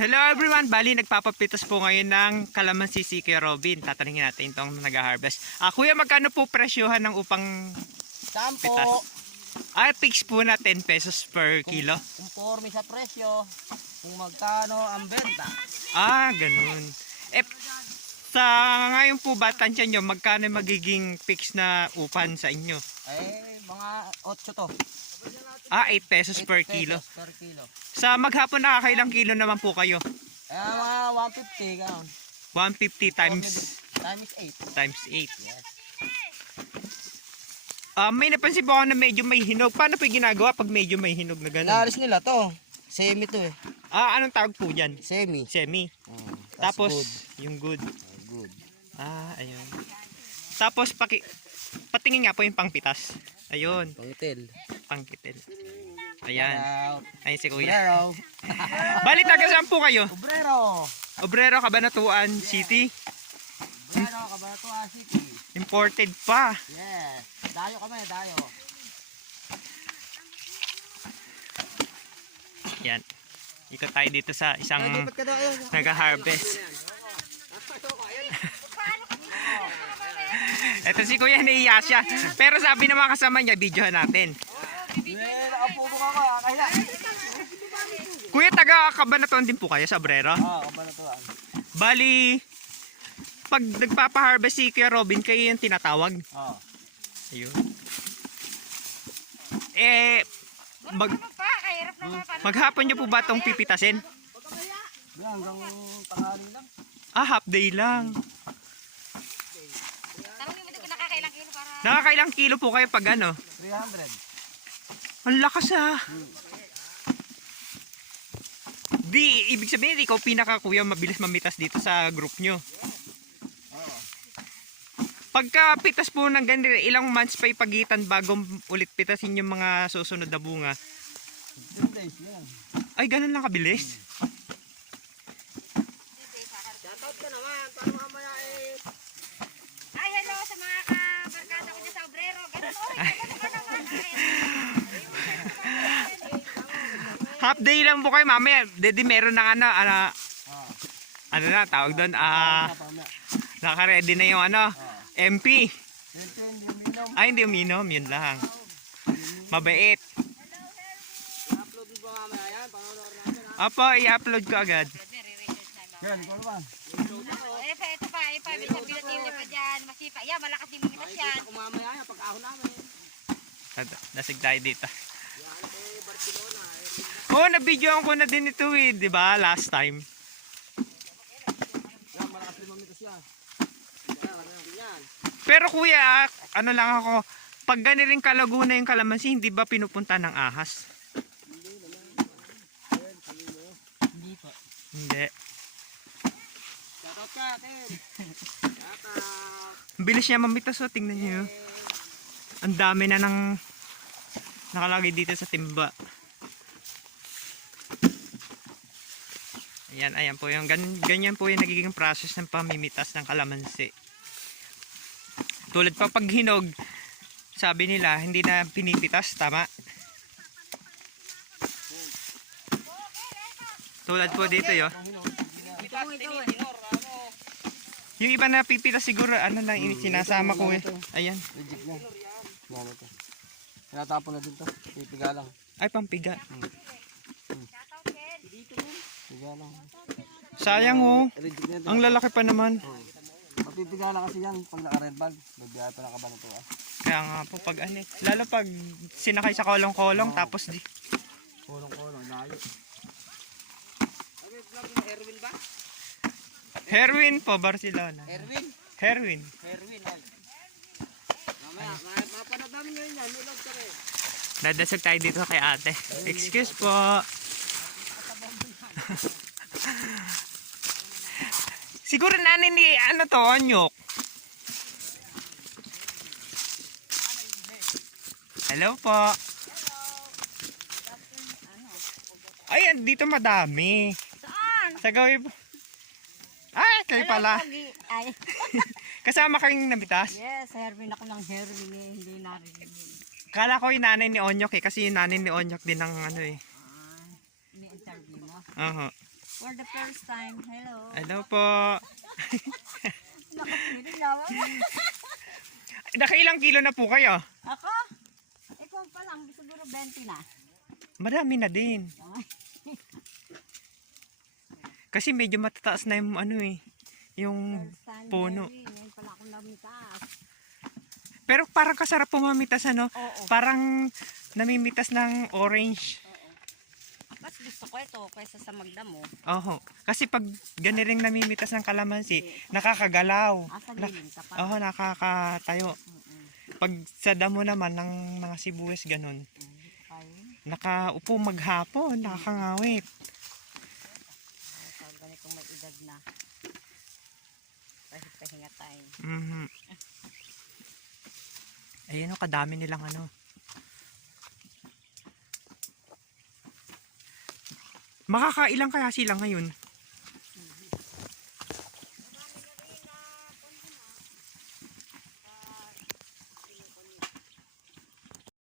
Hello everyone! Bali, nagpapapitas po ngayon ng kalamansi si Kuya Robin. Tatanungin natin itong nag-harvest. Kuya, magkano po presyohan ng upang pitas? Fix po na 10 pesos per kilo. Conforme sa presyo, kung magkano ang benta. Ganun. Sa ngayon po ba, tansya nyo, magkano magiging fix na upan sa inyo? Mga 8 to. 8 pesos per kilo. Per kilo. Sa maghapon, nakakailang kilo naman po kayo? Mga 150, gano'n. 150 times 8. Times 8. Yes. May napansin po ako na medyo may hinog. Paano po ginagawa pag medyo may hinog na gano'n? Naalis nila to. Semi to eh. Anong tawag po dyan? Semi. Semi. Tapos, good. yung good. Good. Ayun. Tapos, patingin nga po yung pangpitas. Ayun. Pangitil. Pangkitil. Ayan. Ayun si Kuya. Obrero. Bali, taga saan po kayo? Obrero. Obrero, Cabanatuan City. Obrero, Cabanatuan City. Imported pa. Yes. Dayo kami, dayo. Yan. Ikot tayo dito sa isang nag-harvest. Ito si Kuya, naiiya siya. Pero sabi ng mga kasama niya, videohan natin. Kuya, taga Cabanatuan din po kayo sa Obrero? Cabanatuan. Bali, pag nagpapa-harvest si Kuya Robin, kayo yung tinatawag? Ayun. Maghapon niyo po ba itong pipitasin? Hanggang tanghali lang. Half day lang. Nakakailang kilo po kayo pag ano? 300. Ang lakas Di, ibig sabihin, ikaw pinaka-kuya mabilis mamitas dito sa group nyo. Pagka pitas po ng ganito, ilang months pa ipagitan bago ulit pitasin yung mga susunod na bunga? 10 days yan. Ay, ganun lang kabilis? Shoutout ka naman, paano mamaya Ay, hello sa mga kabarkada ko dyan sa Obrero. Ganun ka naman. Half day lang po kayo, mamaya. Dedi meron ng ano na, tawag doon, naka-ready na yung MP. Ay, hindi uminom, yun lang. Mabait. I-upload mo ba mamaya yan? Panonood natin Opo, i-upload ko agad. Yan, ikaw naman. Ito pa, minsan binutin niya pa dyan. Masipa. Yan, malakas din mga yan. Makikita ko mamaya yan, pagkaahon namin. Nasig tayo dito. Na-videoan ko na din ito di ba? Last time. Yan, malakas din mamitas yan. Yan. Pero kuya, ano lang ako, pag ganiring kalaguna yung kalamansi, hindi ba pinupunta ng ahas? Hindi pa. Hindi. Shoutout ka, Tim. Shoutout. Bilis niya mamitas, tingnan niyo. Ang dami na ng nakalagay dito sa timba. Ayan po yung ganyan po yung nagiging process ng pamimitas ng kalamansi. Tulad pa pag hinog, sabi nila hindi na pinipitas, tama? Tulad po dito yung iba na pipitas siguro ano lang sinasama ko Ayan. Reject na. Yan ito. Tinatapon na din to. Pipiga lang. Ay, pampiga. Piga lang. Sayang Reject na ito. ang lalaki pa naman. Mapipiga lang kasi yan pag naka-red bag. Bibigay ito ng Cabanatuan. Kaya nga po pag lalo pag sinakay sa kolong-kolong tapos di. Kolong-kolong, layo. Erwin ba? Herwin po, Barcelona. Erwin? Herwin. Erwin. Mamaya, mapanood namin ngayon yan. Ulog ka rin. Dadasag tayo dito kay ate. Excuse po. Siguro nanin ni Onyok. Hello po. Ayan, dito madami. Saan? Sa gawin po. Kayo pala. Ay. Kasama kayong nabitas? Yes, Herwin ako ng Herwin hindi narinig. Kala ko yung nanay ni Onyok kasi yung nanay ni Onyok din ng Ini-interview mo? Aha. For the first time. Hello. Hello po. Nakapili naman. Nakailang kilo na po kayo? Ako? Ikaw pa lang. Siguro 20 na. Marami na din. Kasi medyo matataas na yung ano eh. Yung First time. puno. Ngayon pala akong namitas. Pero parang kasarap po mamitas ano. Oo. Parang namimitas ng orange. Mas gusto ko ito kaysa sa magdamo. Oho. Kasi pag ganiring namimitas ng kalamansi, nakakagalaw. Asa giling ka pa. Oho, nakakatayo. Pag sa damo naman ng mga sibuyas ganun, nakaupo maghapon, nakakangawit. Pag ganitong may edad na. Pahinga tayo. Mhm. Ayun o, kadami nilang ano. Makakailang kaya sila ngayon?